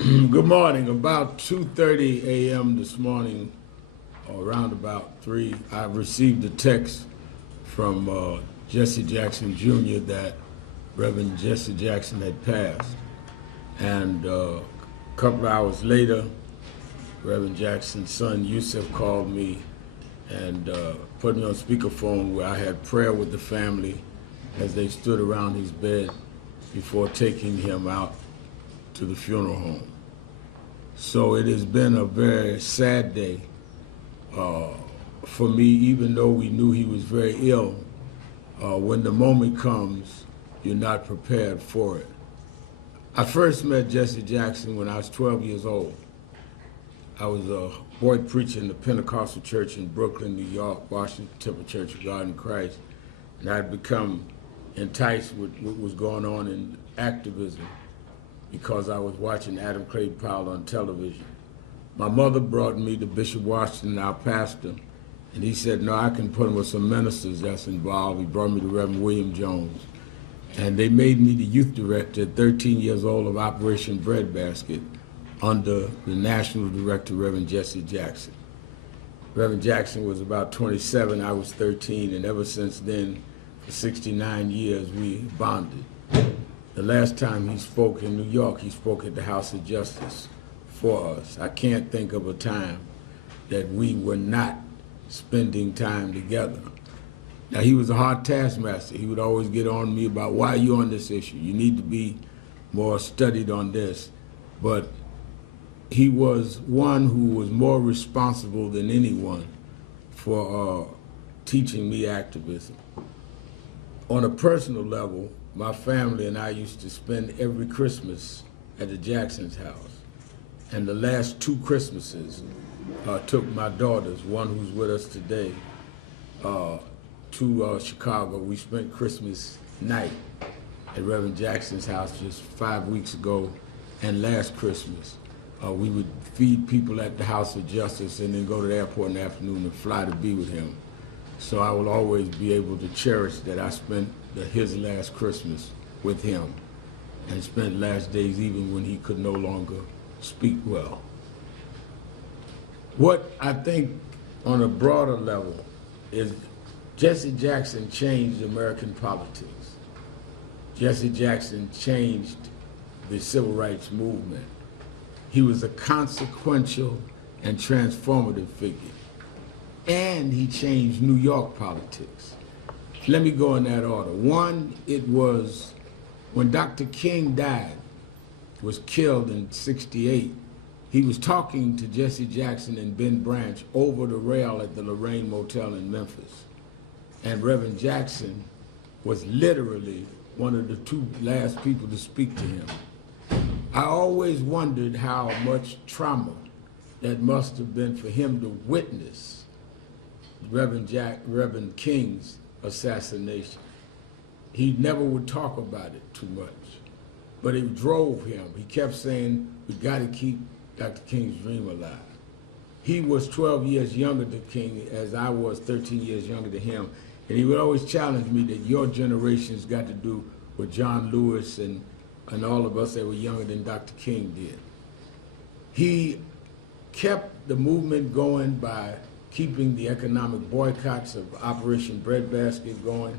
Good morning. About 2:30 a.m. this morning, or around about 3, I received a text from Jesse Jackson Jr. that Reverend Jesse Jackson had passed. And a couple of hours later, Reverend Jackson's son Yusuf called me and put me on speakerphone where I had prayer with the family as they stood around his bed before taking him out to the funeral home. So it has been a very sad day for me, even though we knew he was very ill. When the moment comes, you're not prepared for it. I first met Jesse Jackson when I was 12 years old. I was a boy preacher in the Pentecostal church in Brooklyn, New York, Washington Temple Church of God in Christ, and I had become enticed with what was going on in activism because I was watching Adam Clay Powell on television. My mother brought me to Bishop Washington, our pastor, and he said, no, I can put him with some ministers that's involved. He brought me to Reverend William Jones, and they made me the youth director at 13 years old of Operation Breadbasket under the national director, Reverend Jesse Jackson. Reverend Jackson was about 27, I was 13, and ever since then, for 69 years, we bonded. The last time he spoke in New York, he spoke at the House of Justice for us. I can't think of a time that we were not spending time together. Now, he was a hard taskmaster. He would always get on me about, why are you on this issue? You need to be more studied on this. But he was one who was more responsible than anyone for teaching me activism. On a personal level, my family and I used to spend every Christmas at the Jackson's house. And the last 2 Christmases took my daughters, one who's with us today, to Chicago. We spent Christmas night at Reverend Jackson's house just 5 weeks ago, and last Christmas. We would feed people at the House of Justice and then go to the airport in the afternoon and fly to be with him. So I will always be able to cherish that I spent his last Christmas with him and spent last days even when he could no longer speak well. What I think on a broader level is Jesse Jackson changed American politics. Jesse Jackson changed the civil rights movement. He was a consequential and transformative figure. And he changed New York politics. Let me go in that order. One, it was when Dr. King died, was killed in '68, he was talking to Jesse Jackson and Ben Branch over the rail at the Lorraine Motel in Memphis. And Reverend Jackson was literally one of the 2 last people to speak to him. I always wondered how much trauma that must have been for him to witness Reverend King's assassination. He never would talk about it too much, but it drove him. He kept saying, we gotta keep Dr. King's dream alive. He was 12 years younger than King, as I was 13 years younger than him, and he would always challenge me that your generation's got to do what John Lewis and all of us that were younger than Dr. King did. He kept the movement going by keeping the economic boycotts of Operation Breadbasket going,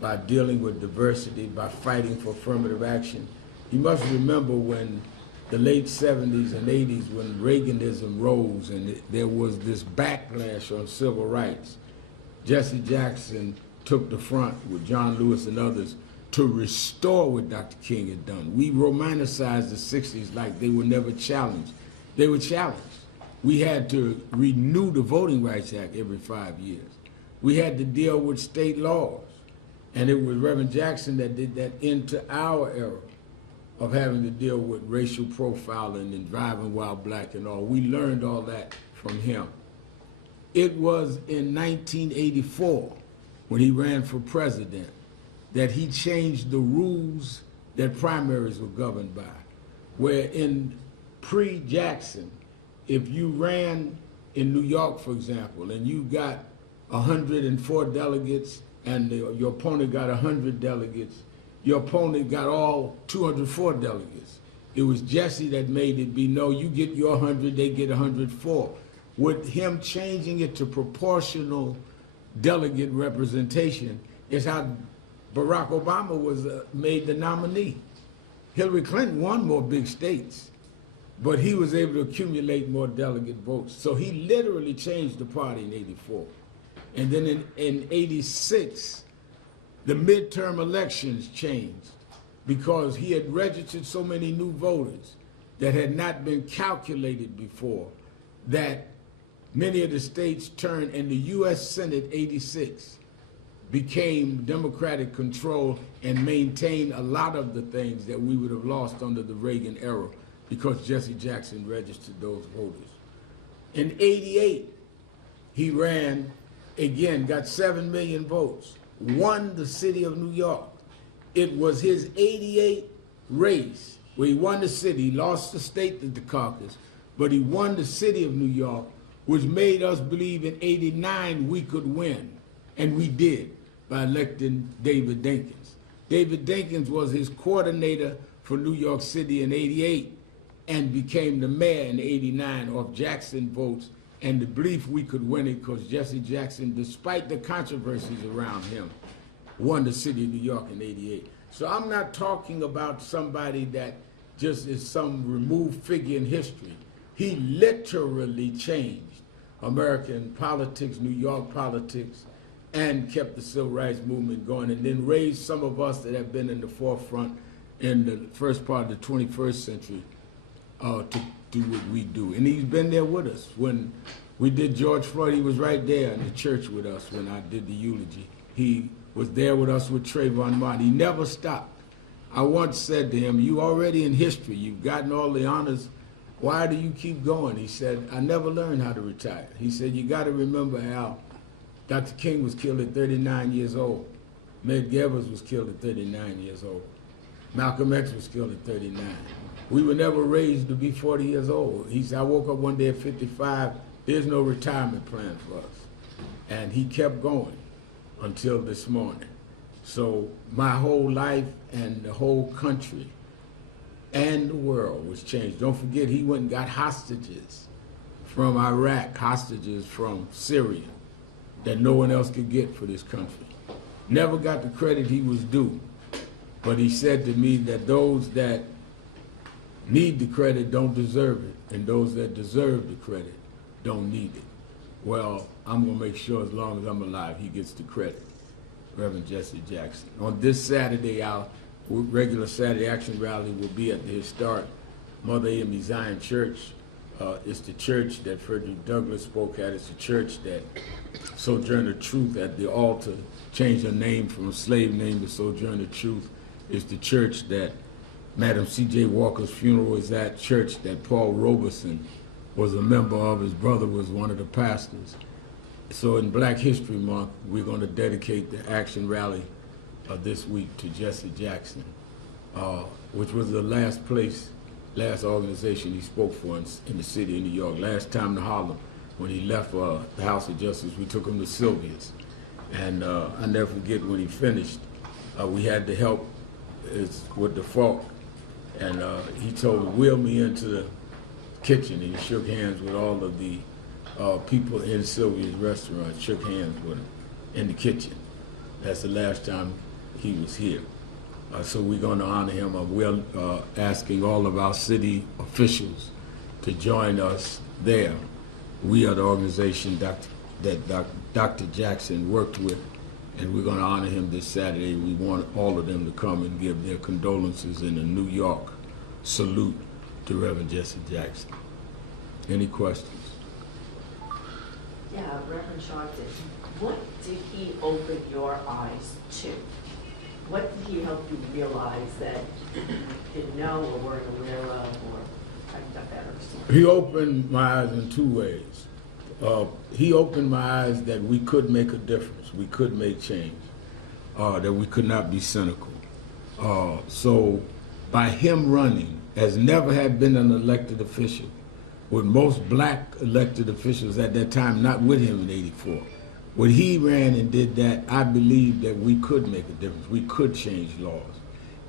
by dealing with diversity, by fighting for affirmative action. You must remember when the late 70s and 80s, when Reaganism rose and there was this backlash on civil rights, Jesse Jackson took the front with John Lewis and others to restore what Dr. King had done. We romanticized the 60s like they were never challenged. They were challenged. We had to renew the Voting Rights Act every 5 years. We had to deal with state laws. And it was Reverend Jackson that did that into our era of having to deal with racial profiling and driving while black and all. We learned all that from him. It was in 1984, when he ran for president, that he changed the rules that primaries were governed by, where in pre-Jackson, if you ran in New York, for example, and you got 104 delegates and your opponent got 100 delegates, your opponent got all 204 delegates. It was Jesse that made it be, no, you get your 100, they get 104. With him changing it to proportional delegate representation is how Barack Obama was made the nominee. Hillary Clinton won more big states, but he was able to accumulate more delegate votes. So he literally changed the party in '84. And then in '86, the midterm elections changed because he had registered so many new voters that had not been calculated before that many of the states turned, and the U.S. Senate '86 became Democratic control and maintained a lot of the things that we would have lost under the Reagan era because Jesse Jackson registered those voters. In '88, he ran again, got 7 million votes, won the city of New York. It was his '88 race where he won the city, he lost the state to the caucus, but he won the city of New York, which made us believe in '89 we could win, and we did by electing David Dinkins. David Dinkins was his coordinator for New York City in '88 and became the mayor in '89 off Jackson votes and the belief we could win it because Jesse Jackson, despite the controversies around him, won the city of New York in '88. So I'm not talking about somebody that just is some removed figure in history. He literally changed American politics, New York politics, and kept the civil rights movement going, and then raised some of us that have been in the forefront in the first part of the 21st century to do what we do. And he's been there with us. When we did George Floyd, he was right there in the church with us when I did the eulogy. He was there with us with Trayvon Martin. He never stopped. I once said to him, you already in history, you've gotten all the honors, why do you keep going? He said, I never learned how to retire. He said, you got to remember how Dr. King was killed at 39 years old. Medgar Evers was killed at 39 years old. Malcolm X was killed at 39. We were never raised to be 40 years old. He said, I woke up one day at 55, there's no retirement plan for us. And he kept going until this morning. So my whole life and the whole country and the world was changed. Don't forget, he went and got hostages from Iraq, hostages from Syria that no one else could get for this country. Never got the credit he was due. But he said to me that those that need the credit don't deserve it, and those that deserve the credit don't need it. Well, I'm gonna make sure as long as I'm alive, he gets the credit, Reverend Jesse Jackson. On this Saturday, our regular Saturday Action Rally will be at the historic Mother Amy Zion Church. It's the church that Frederick Douglass spoke at. It's the church that Sojourner Truth at the altar changed her name from a slave name to Sojourner Truth. It's the church that Madam C.J. Walker's funeral is at, church that Paul Robeson was a member of. His brother was one of the pastors. So in Black History Month, we're going to dedicate the action rally this week to Jesse Jackson, which was the last organization he spoke for in the city of New York. Last time to Harlem, when he left the House of Justice, we took him to Sylvia's. And I never forget when he finished, we had to help with the fork. And he told me, wheel me into the kitchen. And he shook hands with all of the people in Sylvia's restaurant, shook hands with him in the kitchen. That's the last time he was here. So we're going to honor him. We're asking all of our city officials to join us there. We are the organization that Dr. Jackson worked with, and we're going to honor him this Saturday. We want all of them to come and give their condolences in a New York salute to Reverend Jesse Jackson. Any questions? Yeah, Reverend Sharpton, what did he open your eyes to? What did he help you realize that you didn't know or weren't aware of, or I've done better? He opened my eyes in two ways. He opened my eyes that we could make a difference, we could make change, that we could not be cynical. So by him running, as never had been an elected official, with most black elected officials at that time not with him in '84, when he ran and did that, I believed that we could make a difference, we could change laws.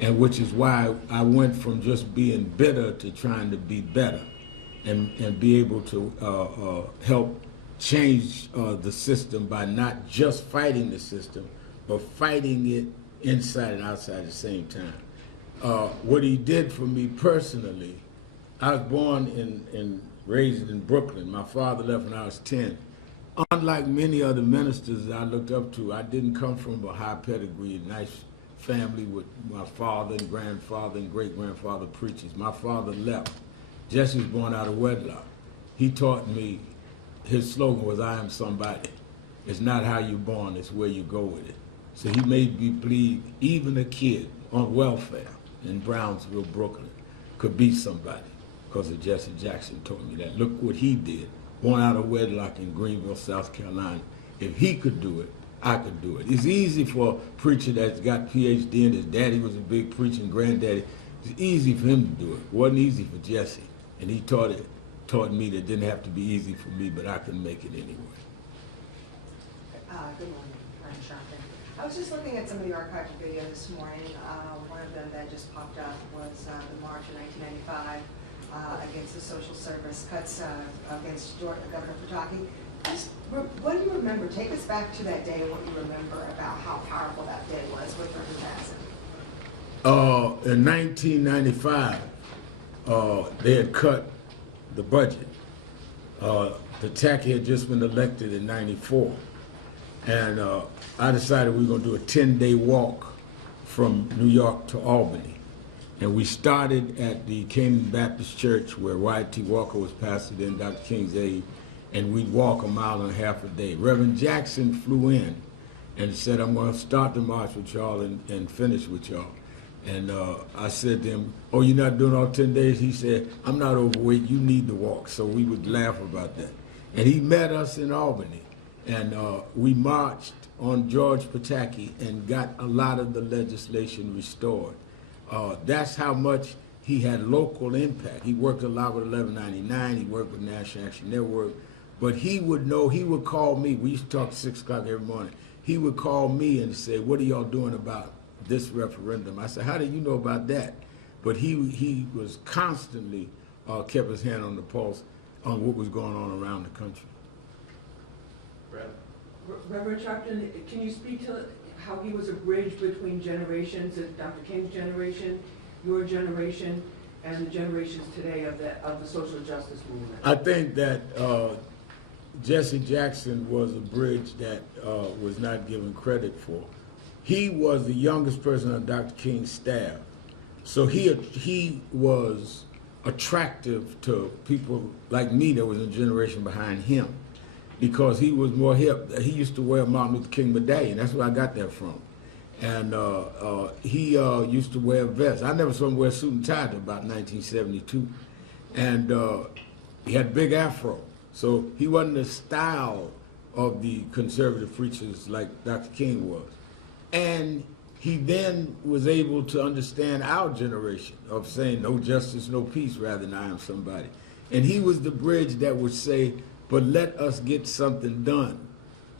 and which is why I went from just being bitter to trying to be better, and be able to help change the system by not just fighting the system, but fighting it inside and outside at the same time. What he did for me personally, I was born and raised in Brooklyn. My father left when I was 10. Unlike many other ministers that I looked up to, I didn't come from a high pedigree, nice family with my father and grandfather and great-grandfather preachers. My father left. Jesse was born out of wedlock. He taught me, his slogan was, "I am somebody." It's not how you're born, it's where you go with it. So he made me believe even a kid on welfare in Brownsville, Brooklyn, could be somebody because of Jesse Jackson taught me that. Look what he did. Born out of wedlock in Greenville, South Carolina. If he could do it, I could do it. It's easy for a preacher that's got PhD and his daddy was a big preacher and granddaddy. It's easy for him to do it. It wasn't easy for Jesse. And he taught me that it didn't have to be easy for me, but I can make it anyway. Good morning, I'm Sharpton. I was just looking at some of the archived video this morning. One of them that just popped up was the March of 1995 against the social service cuts against Governor Pataki. What do you remember? Take us back to that day and what you remember about how powerful that day was with Reverend Jackson. In 1995, they had cut the budget. Pataki had just been elected in 94. And I decided we were going to do a 10-day walk from New York to Albany. And we started at the Canaan Baptist Church where Wyatt T. Walker was pastor then, Dr. King's aide, and we'd walk 1.5 miles a day. Reverend Jackson flew in and said, "I'm going to start the march with y'all and finish with y'all." And I said to him, "Oh, you're not doing all 10 days?" He said, "I'm not overweight, you need to walk." So we would laugh about that. And he met us in Albany. And we marched on George Pataki and got a lot of the legislation restored. That's how much he had local impact. He worked a lot with 1199, he worked with National Action Network, but he would know, he would call me. We used to talk at 6 o'clock every morning. He would call me and say, "What are y'all doing about this referendum?" I said, "How do you know about that?" But he was constantly kept his hand on the pulse on what was going on around the country. Reverend Sharpton, can you speak to how he was a bridge between generations, Dr. King's generation, your generation, and the generations today of the social justice movement? I think that Jesse Jackson was a bridge that was not given credit for. He was the youngest person on Dr. King's staff, so he was attractive to people like me that was a generation behind him, because he was more hip. He used to wear a Martin Luther King medallion. That's where I got that from. And he used to wear a vest. I never saw him wear a suit and tie until about 1972. And he had a big afro. So he wasn't the style of the conservative preachers like Dr. King was. And he then was able to understand our generation of saying no justice, no peace, rather than I am somebody. And he was the bridge that would say, "But let us get something done."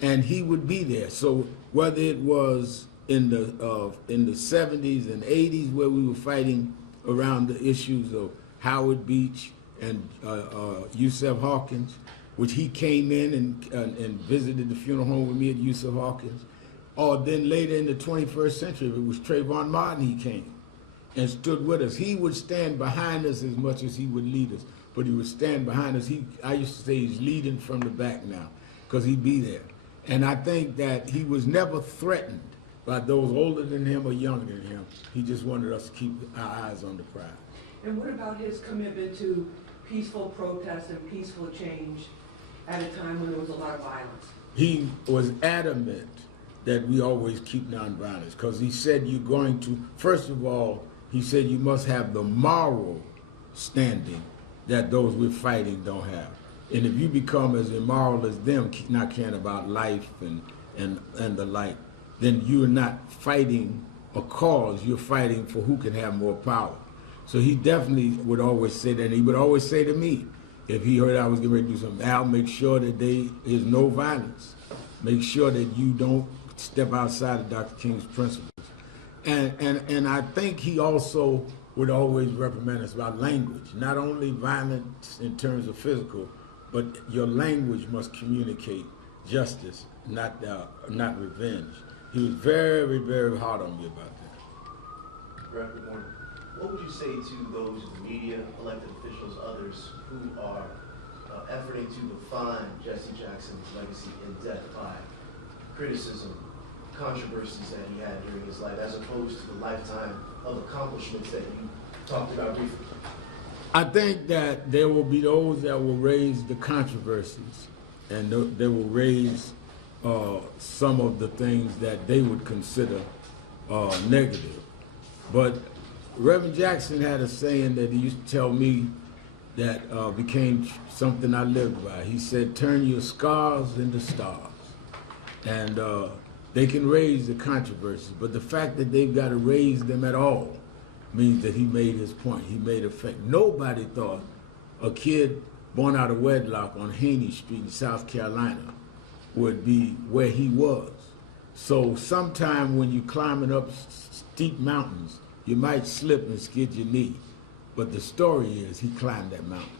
And he would be there. So whether it was in the 70s and 80s where we were fighting around the issues of Howard Beach and Yusef Hawkins, which he came in and visited the funeral home with me at Yusef Hawkins, or then later in the 21st century, if it was Trayvon Martin, he came and stood with us. He would stand behind us as much as he would lead us, but he would stand behind us. I used to say he's leading from the back now, because he'd be there. And I think that he was never threatened by those older than him or younger than him. He just wanted us to keep our eyes on the prize. And what about his commitment to peaceful protest and peaceful change at a time when there was a lot of violence? He was adamant that we always keep nonviolence, because he said you're going to, first of all, he said you must have the moral standing that those we're fighting don't have. And if you become as immoral as them, not caring about life and the like, then you're not fighting a cause, you're fighting for who can have more power. So he definitely would always say that, and he would always say to me, if he heard I was getting ready to do something, "Al, make sure that there is no violence. Make sure that you don't step outside of Dr. King's principles." And I think he also would always reprimand us about language, not only violence in terms of physical, but your language must communicate justice, not revenge. He was very, very hard on me about that. Reverend, good morning. What would you say to those in the media, elected officials, others who are efforting to define Jesse Jackson's legacy in depth by criticism, controversies that he had during his life, as opposed to the lifetime of accomplishments that you talked about briefly? I think that there will be those that will raise the controversies, and they will raise some of the things that they would consider negative. But Reverend Jackson had a saying that he used to tell me that became something I lived by. He said, turn your scars into stars. And they can raise the controversies, but the fact that they've got to raise them at all means that he made his point. He made a fact. Nobody thought a kid born out of wedlock on Haney Street in South Carolina would be where he was. So sometime when you're climbing up steep mountains, you might slip and skid your knee. But the story is he climbed that mountain.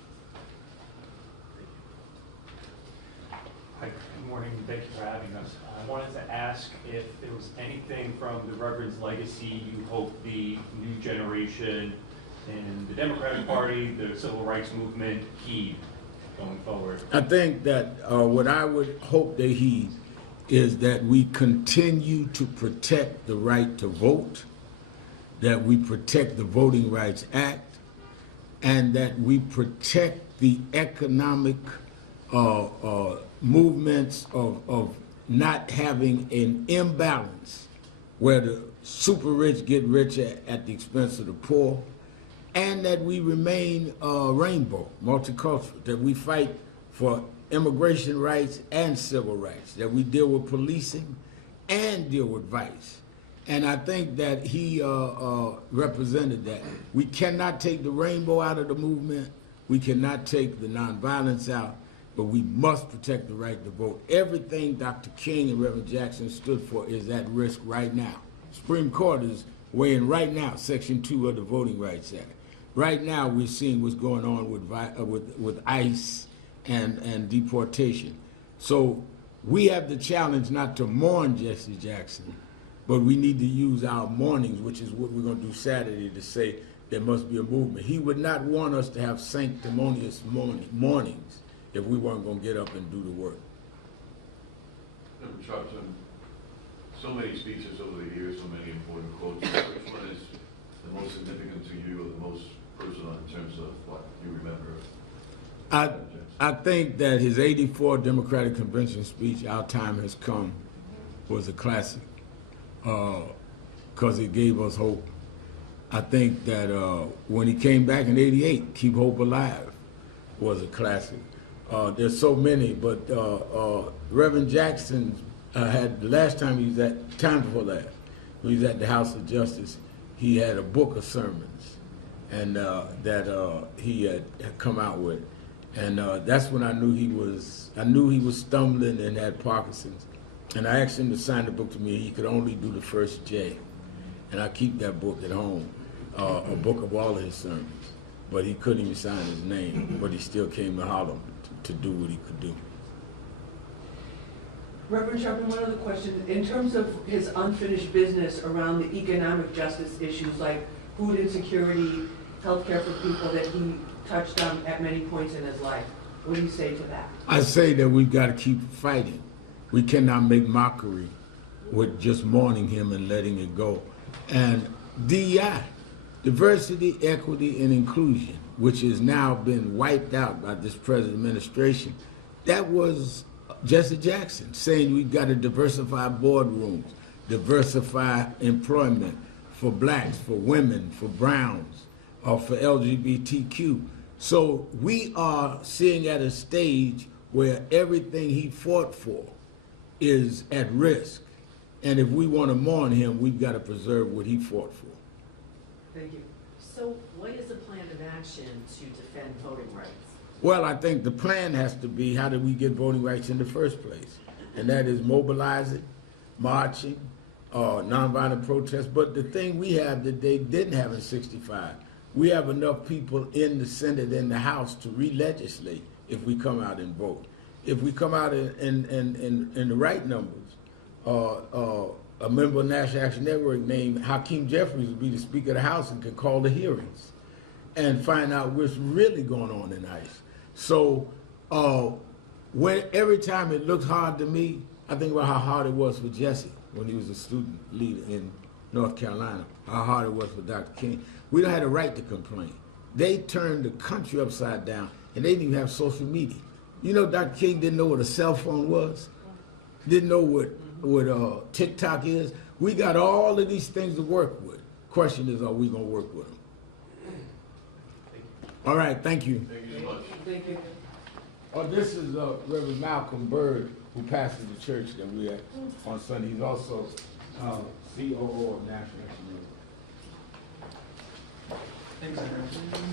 Hi, good morning, and thank you for having us. I wanted to ask if there was anything from the Reverend's legacy you hope the new generation in the Democratic Party, the civil rights movement, heed going forward. I think that what I would hope they heed is that we continue to protect the right to vote, that we protect the Voting Rights Act, and that we protect the economic movements of not having an imbalance where the super rich get richer at the expense of the poor, and that we remain rainbow, multicultural, that we fight for immigration rights and civil rights, that we deal with policing and deal with vice. And I think that he represented that. We cannot take the rainbow out of the movement. We cannot take the nonviolence out, but we must protect the right to vote. Everything Dr. King and Reverend Jackson stood for is at risk right now. Supreme Court is weighing right now Section 2 of the Voting Rights Act. Right now we're seeing what's going on with ICE and deportation. So we have the challenge not to mourn Jesse Jackson, but we need to use our mornings, which is what we're going to do Saturday, to say there must be a movement. He would not want us to have sanctimonious mornings if we weren't going to get up and do the work. Sharpton, so many speeches over the years, so many important quotes. Which one is the most significant to you, or the most personal in terms of what you remember? I think that his '84 Democratic Convention speech, "Our Time Has Come," was a classic because it gave us hope. I think that when he came back in '88, "Keep Hope Alive" was a classic. There's so many, but Reverend Jackson had, the last time he was at, time before that, when he was at the House of Justice, he had a book of sermons and that he had come out with. And that's when I knew he was stumbling and had Parkinson's. And I asked him to sign the book to me. He could only do the first J. And I keep that book at home, a book of all of his sermons. But he couldn't even sign his name, but he still came to Harlem to do what he could do. Reverend Sharpton, one other question. In terms of his unfinished business around the economic justice issues like food insecurity, healthcare for people that he touched on at many points in his life, what do you say to that? I say that we've got to keep fighting. We cannot make mockery with just mourning him and letting it go. And DEI, diversity, equity, and inclusion, which has now been wiped out by this present administration, that was Jesse Jackson saying we've got to diversify boardrooms, diversify employment for blacks, for women, for browns, or for LGBTQ. So we are seeing at a stage where everything he fought for is at risk. And if we want to mourn him, we've got to preserve what he fought for. Thank you. So what is the plan of action to defend voting rights? Well, I think the plan has to be, how did we get voting rights in the first place? And that is mobilizing, marching, nonviolent protests. But the thing we have that they didn't have in '65, we have enough people in the Senate and the House to re-legislate if we come out and vote. If we come out in the right numbers, a member of National Action Network named Hakeem Jeffries would be the Speaker of the House and could call the hearings and find out what's really going on in ICE. So every time it looks hard to me, I think about how hard it was for Jesse when he was a student leader in North Carolina, how hard it was for Dr. King. We don't have the right to complain. They turned the country upside down, and they didn't even have social media. You know, Dr. King didn't know what a cell phone was, didn't know what TikTok is. We got all of these things to work with. Question is, are we going to work with them? All right, thank you. Thank you so much. Thank you. This is Reverend Malcolm Bird, who pastors the church that we're at on Sunday. He's also COO of National Action Network.